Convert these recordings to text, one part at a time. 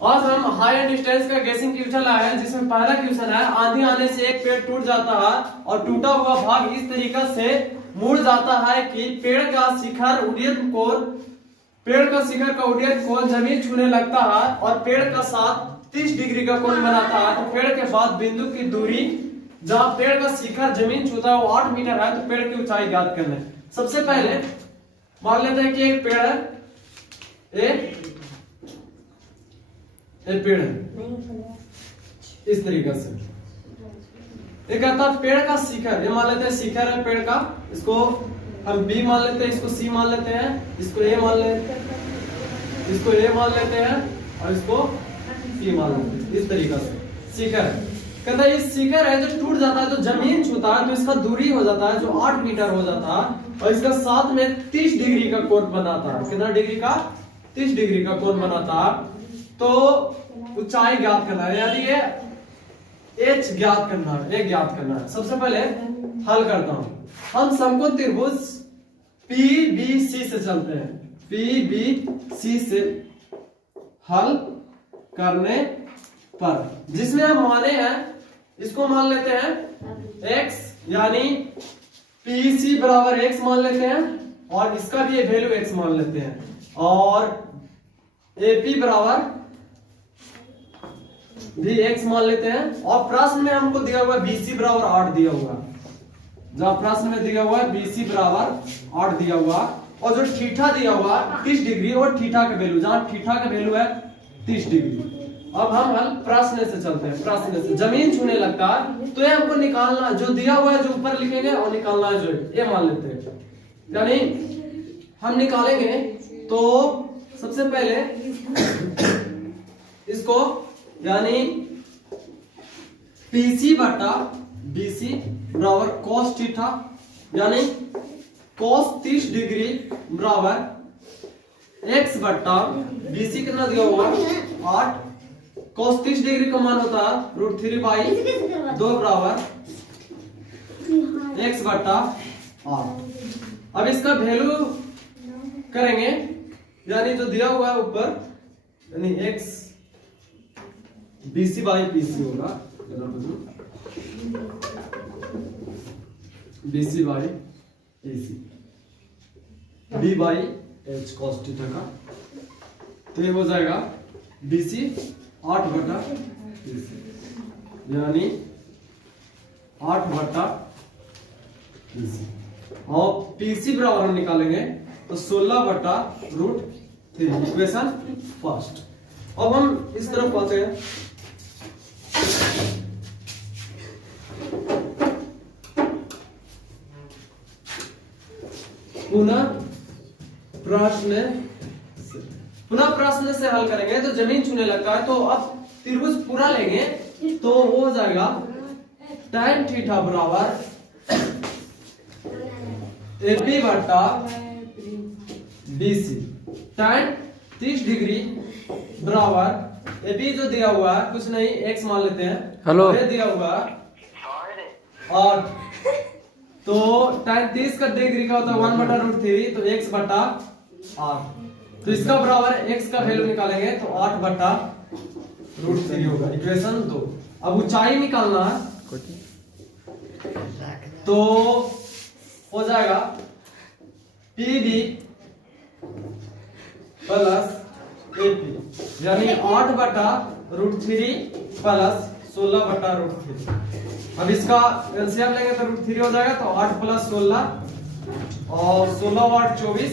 आज हम higher distance का गेसिंग क्वेश्चन लाए हैं, जिसमें पहला क्वेश्चन है आंधी आने से एक पेड़ टूट जाता है और टूटा हुआ भाग इस तरीके से मुड़ जाता है कि पेड़ का शिखर का उड्डयन कोण जमीन छूने लगता है और पेड़ का साथ 30 डिग्री का कोण बनाता है। तो पेड़ के बाद बिंदु की दूरी जहाँ पेड़ का शिखर जमीन छूता है वो 8 मीटर है। तो पेड़ की ऊंचाई ज्ञात करना है। सबसे पहले मान लेते हैं कि एक पेड़ है, एक पेड़ है इस तरीके से। ये कहता है पेड़ का शिखर, ये मान लेते हैं शिखर है पेड़ का, इसको हम बी मान लेते हैं, इसको सी मान लेते हैं, इसको ए मान लेते हैं, इसको ए मान लेते हैं और इसको सी मान लेते हैं। इस तरीके से शिखर है। कहता है ये शिखर है जो टूट जाता है तो जमीन छूता है तो इसका दूरी हो जाता है जो 8 मीटर हो जाता है और इसका साथ में 30 डिग्री का कोण बनाता है। कितना डिग्री का? 30 डिग्री का कोण बनाता है। तो ऊंचाई ज्ञात करना है, यानी ये एच ज्ञात करना है, ए ज्ञात करना है। सबसे पहले हल करता हूं। हम समकोण त्रिभुज PBC से चलते हैं। PBC से हल करने पर जिसमें हम माने हैं, इसको मान लेते हैं x, यानी PEC बराबर x मान लेते हैं और इसका भी वैल्यू x मान लेते हैं और AP बराबर भी x मान लेते हैं। और प्रश्न में हमको दिया हुआ है BC बराबर 8 दिया हुआ, जहां प्रश्न में दिया हुआ है BC बराबर 8 दिया हुआ और जो थीटा दिया हुआ 30 डिग्री और थीटा का वैल्यू, जहां थीटा का वैल्यू है 30 डिग्री। अब हम हल प्रश्न से चलते हैं। प्रश्न से जमीन छूने लगता है तो ये हमको निकालना, जो दिया हुआ है जो ऊपर लिखेंगे और निकालना है जो ये मान लेते हैं, यानी हम निकालेंगे। तो सबसे पहले इसको यानी PC बटा BC बराबर cos थीटा, यानी cos 30 डिग्री बराबर x बटा BC कितना दिया हुआ 8। cos 30 डिग्री का मान होता है √3/2 बराबर x बटा 8। अब इसका वैल्यू करेंगे, यानी जो दिया हुआ है ऊपर, यानी x BC/PC होगा, BC/AC B/H cos थीटा का। तो ये हो जाएगा BC 8 बटा PC, यानी 8 बटा PC और PC बराबर हम निकालेंगे तो 16 बटा √3। Equation first. अब हम इस तरफ आते हैं। पुनः प्रश्न से हल करेंगे तो जमीन छूने लगता है। तो अब त्रिभुज पूरा लेंगे तो हो जाएगा tan थीटा बराबर AP बटा BC। tan 30 डिग्री बराबर AP जो दिया हुआ है कुछ नहीं x मान लेते हैं, हेलो ये दिया हुआ है 8। तो tan 30 का डिग्री का होता है 1 बटा √3, तो x बटा 8। तो इसका बराबर x का वैल्यू निकालेंगे तो 8 बटा √3 होगा। इक्वेशन 2। अब ऊंचाई निकालना है तो हो जाएगा PB प्लस AP, यानी 8 बटा √3 प्लस 16 बटा √3। अब इसका एलसीएम लेंगे तो √3 हो जाएगा, तो 8 प्लस 16 और 16 8 24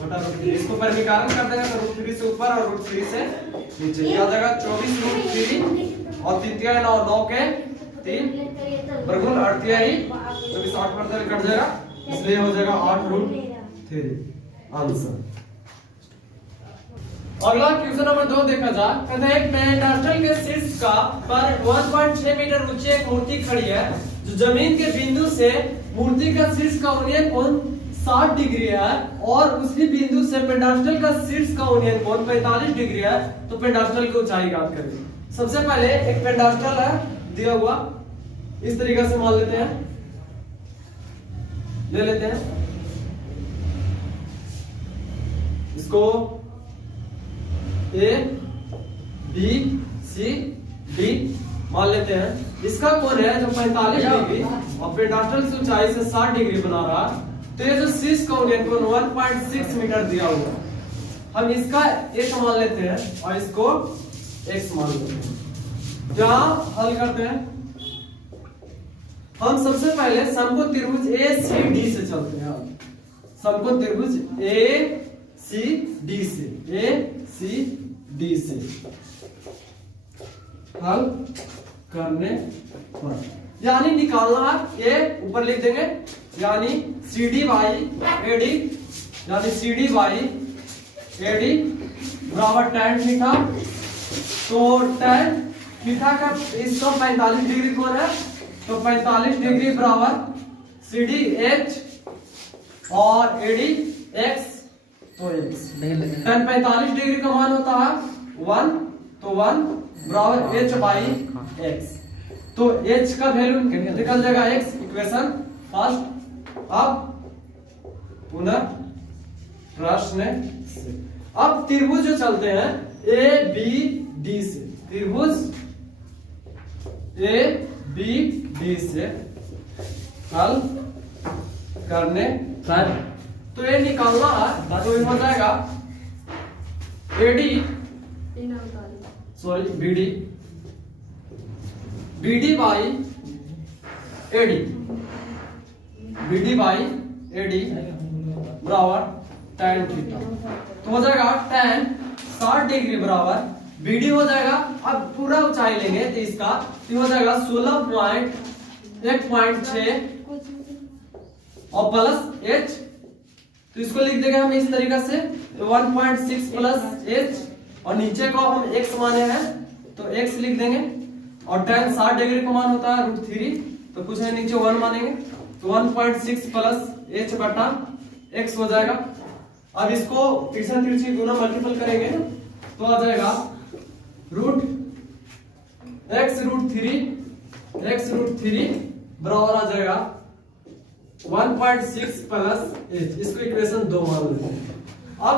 बटा √3। इसको परिमिकारण कर देंगे तो √3 से ऊपर और √3 से नीचे आ जाएगा 24 √3 और 3 3 9 9 के 3 वर्गमूल 8 3 24 8 पर से कट जाएगा, इसलिए हो जाएगा 8 √3 आंसर। अगला क्वेश्चन नंबर 2 देखा जा। कहते हैं एक पेंटास्टल के शीर्ष का पर 1.6 मीटर ऊंची एक मूर्ति खड़ी है जो जमीन के बिंदु से मूर्ति का शीर्ष का उन्नयन कोण 60 डिग्री है और उसी बिंदु से पेंटास्टल का शीर्ष का उन्नयन कोण 45 डिग्री है। तो पेंटास्टल की ऊंचाई ज्ञात करें। सबसे पहले एक पेंटास्टल है दिया हुआ, इस तरीके से मान लेते हैं, ले लेते हैं इसको A बी सी डी मान लेते हैं। इसका कोण है जो 45 डिग्री और पेंटास्टल की ऊंचाई से 60 डिग्री बना रहा, तो ये जो शीर्ष कोणीय कोण 1.6 मीटर दिया हुआ है, हम इसका एक मान लेते हैं और इसको x मान लेते हैं। यहाँ हल करते हैं। हम सबसे पहले समकोण त्रिभुज ए सी डी से चलते हैं। समकोण त्रिभुज ए सी डी से हल करने पर यानी निकालना है, ये ऊपर लिख देंगे, यानी C D by A D, यानी C D by A D बराबर tan थीटा। तो tan थीटा का इसका 45 डिग्री कोण है, तो 45 डिग्री बराबर सी डी एच और ए डी एक्स, तो एक्स tan 45 डिग्री का मान होता है 1, तो 1 बराबर h बाई एक्स, तो h का वैल्यू निकल जाएगा x, इक्वेशन फर्स्ट। अब पुनः प्रश्न से अब त्रिभुज जो चलते हैं ए बी डी से, त्रिभुज ए बी डी से हल करने पर तो ये निकालना है, तो ये हो जाएगा AD sorry BD, BD by AD, BD by AD बराबर tan थीटा, तो हो जाएगा tan 60 डिग्री बराबर बीडी हो जाएगा। अब पूरा ऊंचाई लेंगे तो इसका तो हो जाएगा 16.1.6 और प्लस h, तो इसको लिख देंगे हम इस तरीके से 1.6 प्लस h और नीचे को हम x माने हैं तो x लिख देंगे और tan 60 डिग्री का मान होता है √3, तो कुछ है नीचे 1 मानेंगे, तो 1.6 प्लस h बटा x हो जाएगा। अब इसको तिरछा तिरछी गुना मल्टीपल करेंगे तो आ जाएगा x√3 बराबर आ जाएगा 1.6 प्लस h, इसको इक्वेशन 2 मान लेते हैं। अब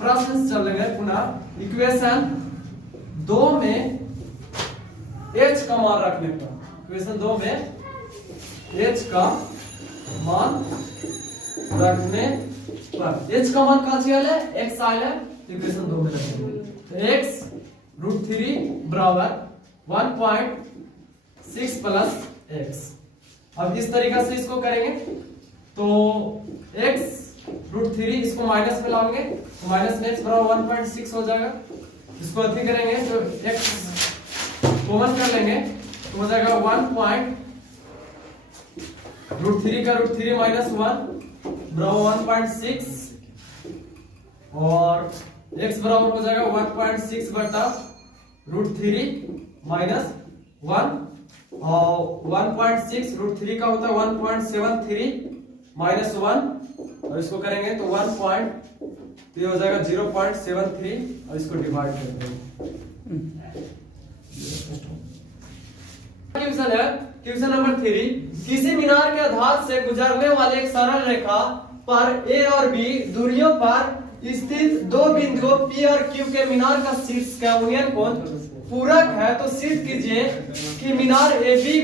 प्रश्न चलेंगे पुनः इक्वेशन 2 में h का मान रखने पर, इक्वेशन 2 में h का मान रखने पर, h का मान का चाहिए है x आया है, इक्वेशन 2 में रखेंगे तो x√3 बराबर 1.6 प्लस x। अब इस तरीके से इसको करेंगे तो x√3 इसको माइनस में लाओगे तो माइनस में x बराबर 1.6 हो जाएगा। इसको अति करेंगे तो x कॉमन कर लेंगे तो हो जाएगा 1.√3 का √3 माइनस 1 बराबर 1.6 और x बराबर हो जाएगा 1.6 बटा √3 माइनस 1 और 1.6 √3 का होता है 1.73 माइनस 1 और इसको करेंगे तो 1. ये हो जाएगा 0.73 और इसको डिवाइड कर देंगे। क्वेश्चन है क्वेश्चन नंबर 3, किसी मीनार के आधार से गुजरने वाले एक सरल रेखा पर ए और बी दूरियों पर स्थित दो बिंदुओं P और Q के मीनार का शीर्ष का यूनियन कोण पूरक है, तो सिद्ध कीजिए कि मीनार की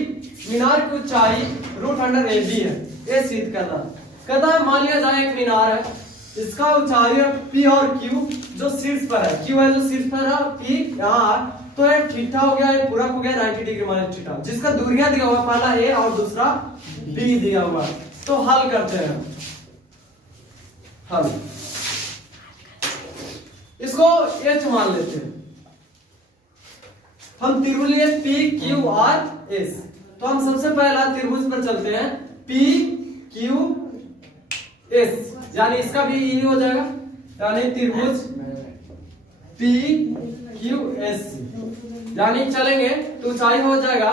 ऊंचाई √AB है। ये सिद्ध करना कहता है। मान लिया जाए एक मीनार है, इसका ऊंचाई है P और Q जो शीर्ष पर है, Q है जो शीर्ष पर है, P यहाँ, तो ये थीटा हो गया, ये पूरक हो गया 90 डिग्री माइनस थीटा, जिसका दूरियां दिया हुआ पहला A और दूसरा B दिया हुआ है। तो हल करते हैं, हल इसको H मान लेते हैं। हम त्रिभुज लिए PQRS, तो हम सबसे पहला त्रिभुज पर चलते हैं PQS, यानी इसका भी E हो जाएगा, यानी त्रिभुज PQS, यानी चलेंगे तो ऊंचाई हो जाएगा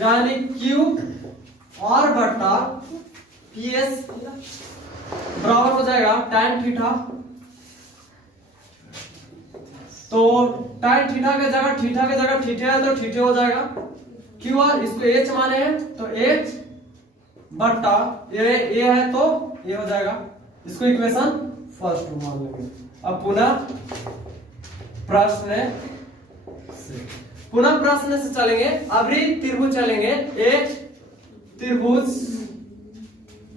यानी QR बटा PS बराबर हो जाएगा tan थीटा। तो tan थीटा के जगह थीटा है तो थीटे हो जाएगा। QR इसको H माने हैं तो H बटा ये है तो ये हो जाएगा, इसको इक्वेशन फर्स्ट मान लेंगे। अब पुनः प्रश्न से। पुनः प्रश्न से चलेंगे, अभी त्रिभुज चलेंगे, एक त्रिभुज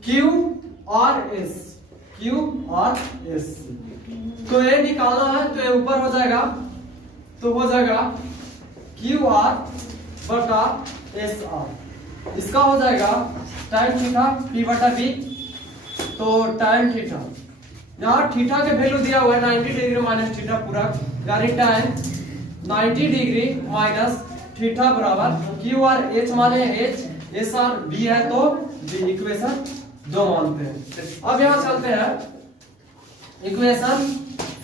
क्यू और एस, क्यू और एस। तो ये निकालना है, तो ये ऊपर हो जाएगा, तो हो जाएगा क्यू आर बटा एस आर। इसका हो जाएगा tan थीटा p बटा b, तो tan थीटा, यहाँ थीटा के वैल्यू दिया हुआ है 90 डिग्री माइनस थीटा पूरा, यानी tan 90 डिग्री माइनस थीटा बराबर क्यू आर एच माने एच, एस आर बी है तो बी, इक्वेशन 2 मानते हैं। अब यहाँ चलते हैं इक्वेशन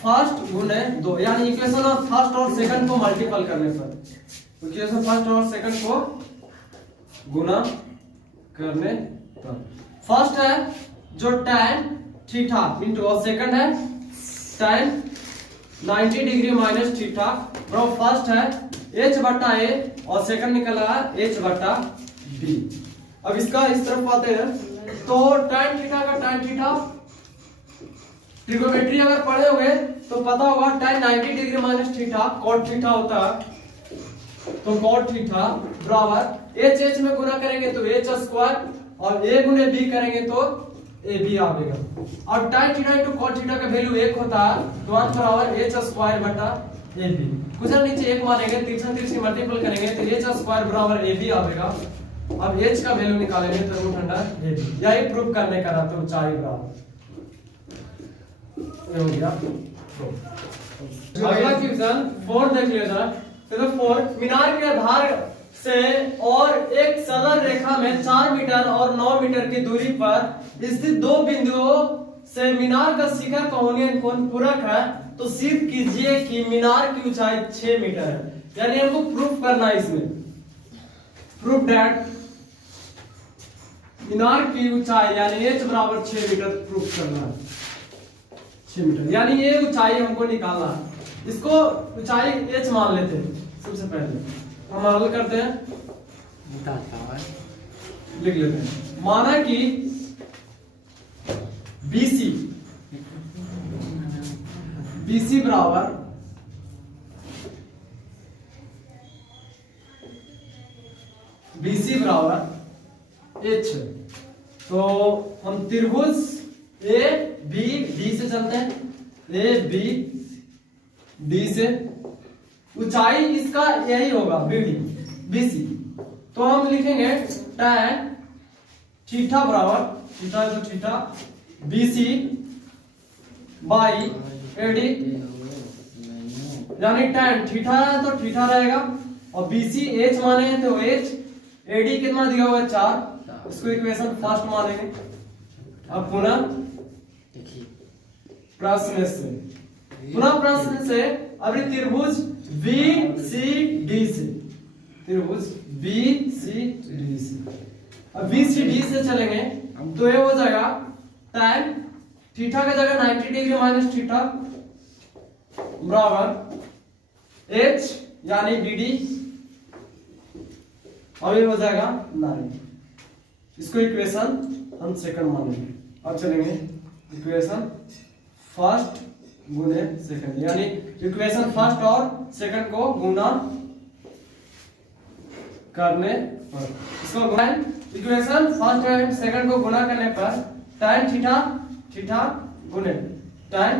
फर्स्ट गुने 2, यानी इक्वेशन ऑफ फर्स्ट और सेकंड को मल्टीपल करने पर, इक्वेशन फर्स्ट और सेकंड को गुना करने पर। फर्स्ट है जो tan थीटा इंटू, और सेकंड है tan 90 डिग्री माइनस थीटा, और फर्स्ट है h बटा a और सेकंड निकला है h बटा b। अब इसका इस तरफ आते हैं, तो tan थीटा का tan थीटा ट्रिग्नोमेट्री अगर पढ़े हुए तो पता होगा tan 90 degree minus theta cot theta होता है, तो cot थीटा बराबर h h में गुना करेंगे तो h स्क्वायर, और a गुने b करेंगे तो a b आएगा। और tan theta into cot theta का वैल्यू 1 होता है, तो 1 बराबर h स्क्वायर बटा a b। कुछ नीचे 1 मानेंगे, तिरछा तिरछी मल्टीपल करेंगे तो h स्क्वायर बराबर a b आएगा। अब h का वैल्यू निकालेंगे तो रूट अंडर a b, यही प्रूफ करने का रहता है, ऊंचाई बराबर ये हो गया। अगला क्वेश्चन 4 देख लेना। तो 4, मीनार के आधार से और एक सरल रेखा में 4 मीटर और 9 मीटर की दूरी पर स्थित 2 बिंदुओं से मीनार का शिखर कोणीय कोण पूरक है, तो सिद्ध कीजिए कि मीनार की ऊंचाई 6 मीटर है। यानी हमको प्रूफ करना है इसमें, प्रूफ दैट मीनार की ऊंचाई यानी h बराबर 6 मीटर प्रूफ करना है, 6 मीटर, यानी ये ऊंचाई हमको निकालना है। इसको ऊंचाई h मान लेते हैं। सबसे पहले हम हल करते हैं, लिख लेते हैं, माना कि BC बराबर h, तो हम त्रिभुज A B D से चलते हैं, A B D से ऊंचाई इसका यही होगा BC, तो हम लिखेंगे tan थीटा बराबर, थीटा जो थीटा BC बाई AD, यानी tan थीटा है तो थीटा रहेगा, और BC h माने तो h, AD कितना दिया हुआ है 4, इसको इक्वेशन फर्स्ट मानेंगे। अब पुनः प्रश्न से अभी त्रिभुज BCD से, त्रिभुज BCD से, अब BCD से चलेंगे तो ये हो जाएगा tan थीटा का जगह 90 डिग्री माइनस थीटा बराबर h यानी BD, और ये हो जाएगा 9। इसको इक्वेशन हम सेकंड मानेंगे। अब चलेंगे इक्वेशन फर्स्ट गुने सेकंड, यानी इक्वेशन फर्स्ट और सेकंड को गुना करने पर, इसको गुना इक्वेशन फर्स्ट एंड सेकंड को गुना करने पर tan थीटा गुने tan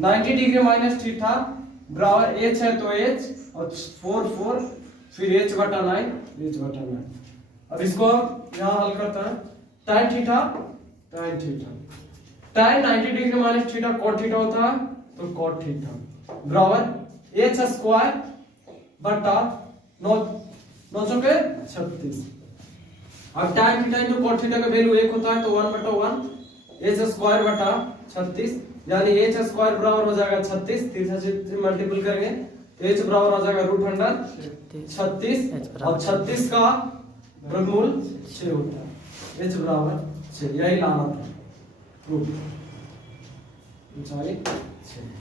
90 डिग्री माइनस थीटा बराबर h है तो h, और 4 फिर h बटा 9। अब इसको यहाँ हल करता है, tan theta tan 90 degree minus theta cot theta होता है, तो cot थीटा बराबर h स्क्वायर बटा 9 के 36। अब tan theta into cot theta का वैल्यू 1 होता है, तो 1 बटा 1 h स्क्वायर बटा 36, यानी h स्क्वायर बराबर हो जाएगा 36, 3 से मल्टीपल करेंगे तो h बराबर हो जाएगा रूट अंडर 36, और 36 का वर्गमूल 6 होता है, h बराबर 6, यही लाना था प्रूफ, ऊंचाई 6।